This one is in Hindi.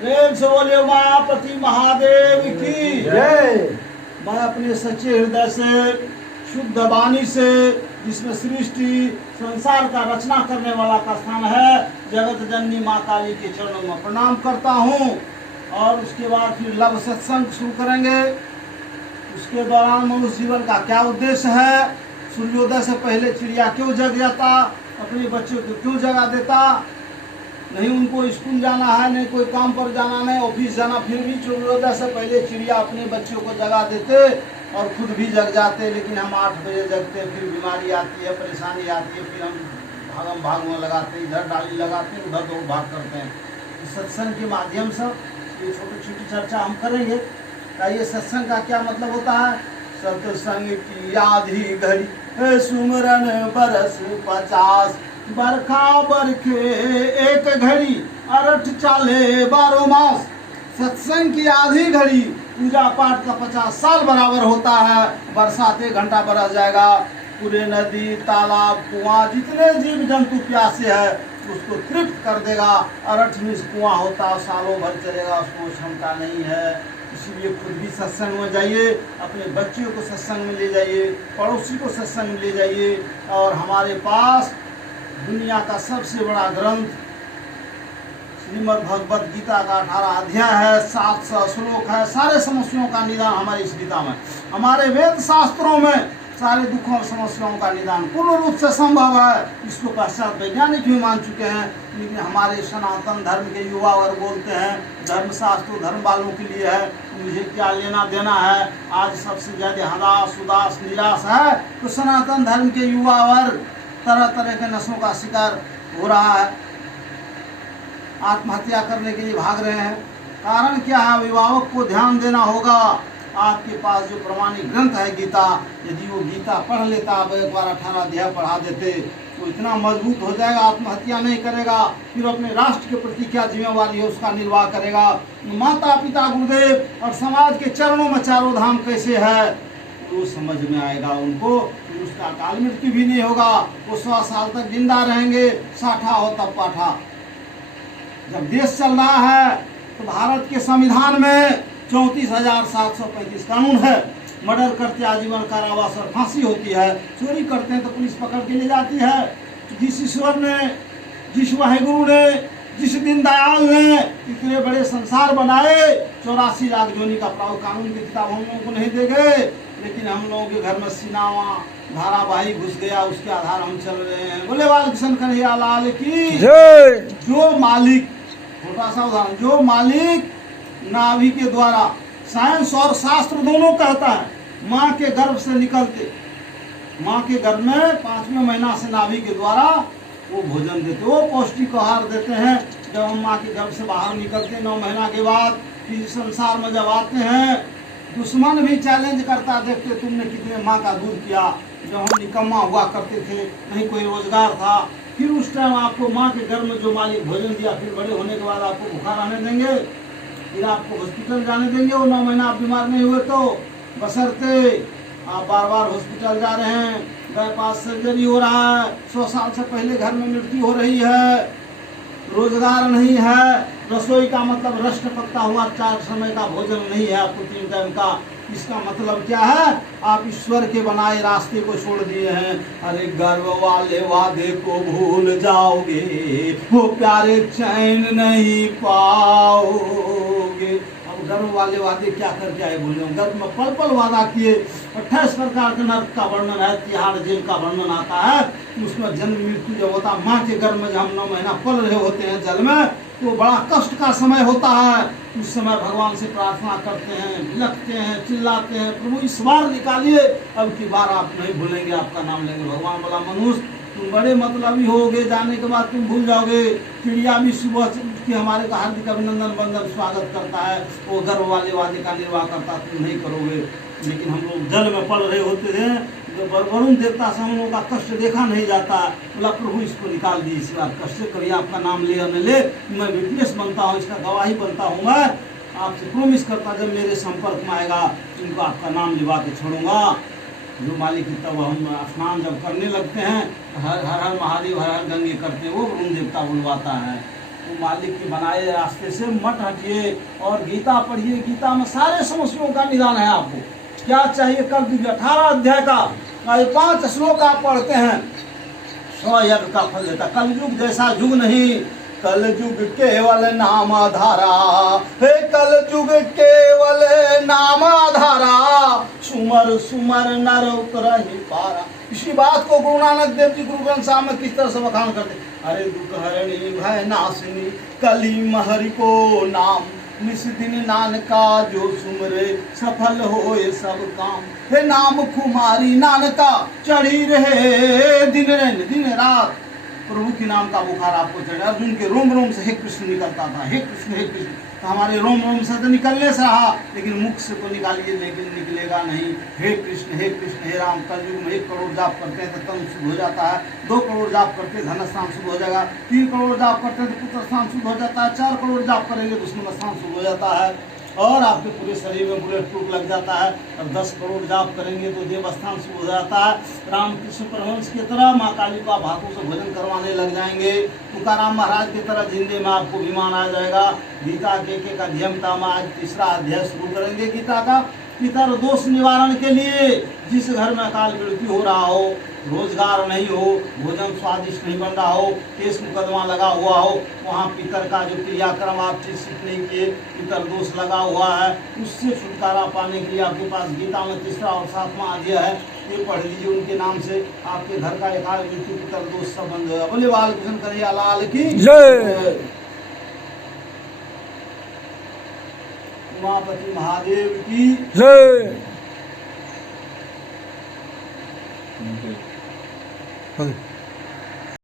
प्रेम से बोले उमापति महादेव की जय। मैं अपने सच्चे हृदय से, शुद्ध वाणी से, जिसमें सृष्टि संसार का रचना करने वाला का स्थान है, जगत जननी माँ काली के चरणों में प्रणाम करता हूँ। और उसके बाद फिर लव सत्संग शुरू करेंगे। उसके दौरान मनुष्य जीवन का क्या उद्देश्य है, सूर्योदय से पहले चिड़िया क्यों जग जाता, अपने बच्चों को क्यों जगा देता, नहीं उनको स्कूल जाना है, नहीं कोई काम पर जाना, नहीं ऑफिस जाना, फिर भी सूर्योदय से पहले चिड़िया अपने बच्चों को जगा देते और खुद भी जग जाते। लेकिन हम 8 बजे जगते हैं, फिर बीमारी आती है, परेशानी आती है, फिर हम भाग में लगाते हैं, इधर डाली लगाते हैं, उधर दौड़ भाग करते हैं। तो सत्संग के माध्यम से ये छोटी छोटी चर्चा हम करेंगे। ये सत्संग का क्या मतलब होता है? सत्संग की आधी घड़ी सुमरन बरस 50, बरखा बरखे एक घड़ी, अरठ चाले 12 मास। सत्संग की आधी घड़ी पूजा पाठ का 50 साल बराबर होता है। बरसात 1 घंटा बरस जाएगा, पूरे नदी तालाब कुआं जितने जीव जंतु प्यासे है उसको तृप्त कर देगा। अरठ में कुआं होता है, सालों भर चलेगा, उसको क्षमता नहीं है। इसलिए खुद भी सत्संग में जाइए, अपने बच्चों को सत्संग में ले जाइए, पड़ोसी को सत्संग में ले जाइए। और हमारे पास दुनिया का सबसे बड़ा ग्रंथ श्रीमद् भगवद गीता का 18 अध्याय है, 700 श्लोक है। सारे समस्याओं का निदान हमारी इस गीता में, हमारे वेद शास्त्रों में सारे दुखों और समस्याओं का निदान पूर्ण रूप से संभव है। इसको पश्चात वैज्ञानिक भी मान चुके हैं। लेकिन हमारे सनातन धर्म के युवा वर्ग बोलते हैं धर्मशास्त्र धर्म वालों के लिए है, मुझे क्या लेना देना है। आज सबसे ज्यादा हताश उदास निराश है तो सनातन धर्म के युवा वर्ग तरह तरह के नशों का शिकार हो रहा है, आत्महत्या करने के लिए भाग रहे हैं। कारण क्या है? अभिभावक को ध्यान देना होगा। आपके पास जो प्रमाणिक ग्रंथ है गीता, यदि वो गीता पढ़ लेता, आप एक बार 18 अध्याय पढ़ा देते तो इतना मजबूत हो जाएगा, आत्महत्या नहीं करेगा। फिर अपने राष्ट्र के प्रति क्या जिम्मेवारी है उसका निर्वाह करेगा। माता पिता गुरुदेव और समाज के चरणों में चारों धाम कैसे है वो समझ में आएगा उनको। फिर उसका अकाल मृत्यु भी नहीं होगा, वो 100 साल तक जिंदा रहेंगे। साठा हो तब पाठा। जब देश चल रहा है तो भारत के संविधान में 34,735 कानून है। मर्डर करते आजीवन कारावास और फांसी होती है, चोरी करते हैं तो पुलिस पकड़ के ले जाती है। जिस ईश्वर ने, जिस वाहेगुरु ने, जिस दीनदयाल ने इतने बड़े संसार बनाए, 84 लाख जोनी का कानून की किताब हम लोगों को नहीं दे गए। लेकिन हम लोगों के घर में सिनेमा धारावाहिक घुस गया, उसके आधार हम चल रहे हैं। बोले बालकृष्ण कन्हैया लाल की जय। जो मालिक, छोटा सा उदाहरण, जो मालिक नाभि के द्वारा, साइंस और शास्त्र दोनों कहता है, माँ के गर्भ से निकलते, माँ के गर्भ में 5वें महीना से नाभि के द्वारा वो भोजन देते, वो पौष्टिक आहार देते हैं। जब हम माँ के गर्भ से बाहर निकलते 9 महीना के बाद, फिर संसार में जब आते हैं, दुश्मन भी चैलेंज करता, देखते तुमने कितने माँ का दूध किया। जब हम निकम्मा हुआ करते थे, नहीं कोई रोजगार था, फिर उस टाइम आपको माँ के गर्भ में जो मालिक भोजन दिया, फिर बड़े होने के बाद आपको भूखा रहने देंगे, फिर आपको हॉस्पिटल जाने देंगे। वो 9 महीना आप बीमार नहीं हुए तो, बशर्ते आप बार बार हॉस्पिटल जा रहे हैं, बाईपास सर्जरी हो रहा है, 100 साल से पहले घर में मृत्यु हो रही है, रोजगार नहीं है, रसोई का मतलब रष्ट पकता हुआ 4 समय का भोजन नहीं है आपको, 3 टाइम का। इसका मतलब क्या है? आप ईश्वर के बनाए रास्ते को छोड़ दिए हैं। अरे गर्व वाले वादे को भूल जाओगे, वो प्यारे चैन नहीं पाओगे। अब गर्व वाले वादे क्या करके आए भूल जाओ? गर्व में पल पल वादा किए। 28 प्रकार के नर्क का वर्णन है, तिहाड़ जेल का वर्णन आता है। उसमें जन्म मृत्यु जब होता, माँ के गर्भ में जब हम 9 महीना पल रहे होते हैं जल में, तो बड़ा कष्ट का समय होता है। उस समय भगवान से प्रार्थना करते हैं, बिलखते हैं, चिल्लाते हैं, प्रभु इस बार निकालिए, अब की बार आप नहीं भूलेंगे, आपका नाम लेंगे। भगवान बोला मनुष्य तुम बड़े मतलबी होगे, जाने के बाद तुम भूल जाओगे। चिड़िया भी सुबह की हमारे का हार्दिक अभिनंदन बंदन स्वागत करता है, वो गर्व वाले वादे का निर्वाह करता, तुम नहीं करोगे। लेकिन हम लोग जल में पड़ रहे होते थे, तो वरुण देवता से हम लोगों का कष्ट देखा नहीं जाता। बोला प्रभु इसको निकाल दी, इस बार कष्ट से कभी आपका नाम ले या न ले, मैं विटनेस बनता हूँ, इसका गवाही बनता हूँ। मैं आपसे प्रोमिस करता, जब मेरे संपर्क में आएगा इनको आपका नाम लिवा के छोड़ूंगा। जो मालिक की तब हम स्नान जब करने लगते हैं हर हर हर महादेव हर हर गंगे करते हैं, वो वरुण देवता बुलवाता है। तो मालिक के बनाए रास्ते से मत हटिए और गीता पढ़िए। गीता में सारे समस्याओं का निदान है। आपको क्या चाहिए? कल 18 अध्याय का 5 श्लोक आप पढ़ते हैं, 100 यज्ञ का फल देता। कलयुग जैसा युग नहीं, कलयुग केवल नाम आधारा, हे कलयुग केवल नाम आधारा, सुमर सुमर नर उतरहि पारा। इसी बात को गुरु नानक देव जी गुरु ग्रंथ साहब में किस तरह से बखान करते। अरे दुख हरणी भय नाशिनी कली महरि को नाम, निस दिन नानका जो सुमरे सफल होए सब काम। हे नाम खुमारी नानका चढ़ी रहे दिन रात। प्रभु के नाम का बुखार आपको चढ़े। अर्जुन के रोम रोम से हे कृष्ण निकलता था, हे कृष्ण हे कृष्ण। तो हमारे रोम रोम से तो निकलने से रहा, लेकिन मुख से तो निकालिए, लेकिन निकलेगा नहीं। हे कृष्ण हे राम। कलयुग में 1 करोड़ जाप करते हैं तो तन शुद्ध हो जाता है, 2 करोड़ जाप करते हैं धन स्थान शुद्ध हो जाएगा, 3 करोड़ जाप करते हैं तो पुत्र स्थान शुद्ध हो जाता है, 4 करोड़ जाप करेंगे तो उसमें स्थान शुद्ध हो जाता है और आपके पूरे शरीर में बुलेट प्रूफ लग जाता है। और 10 करोड़ जाप करेंगे तो देवस्थान शुभ हो जाता है। रामकृष्ण परमहंस की तरह माँ काली का भातों से भोजन करवाने लग जाएंगे। तुकाराम महाराज की तरह जिंदे में आपको विमान आ जाएगा। गीता के एक अध्ययनता में आज 3रा अध्याय शुरू करेंगे गीता का। पितर दोष निवारण के लिए जिस घर में अकाल मृत्यु हो रहा हो, रोजगार नहीं हो, भोजन स्वादिष्ट नहीं बन रहा हो, केस मुकदमा लगा हुआ हो, वहाँ पितर का जो क्रियाक्रम आप ठीक नहीं किए, पितर दोष लगा हुआ है, उससे छुटकारा पाने के लिए आपके पास गीता में 3रा और 7वां अध्याय है, ये पढ़ लीजिए। उनके नाम से आपके घर का अकाल मृत्यु पितर दोष सब बंद होगा। बोले बालकृष्ण कन्हैया लाल की जय। उमापति महादेव की जय।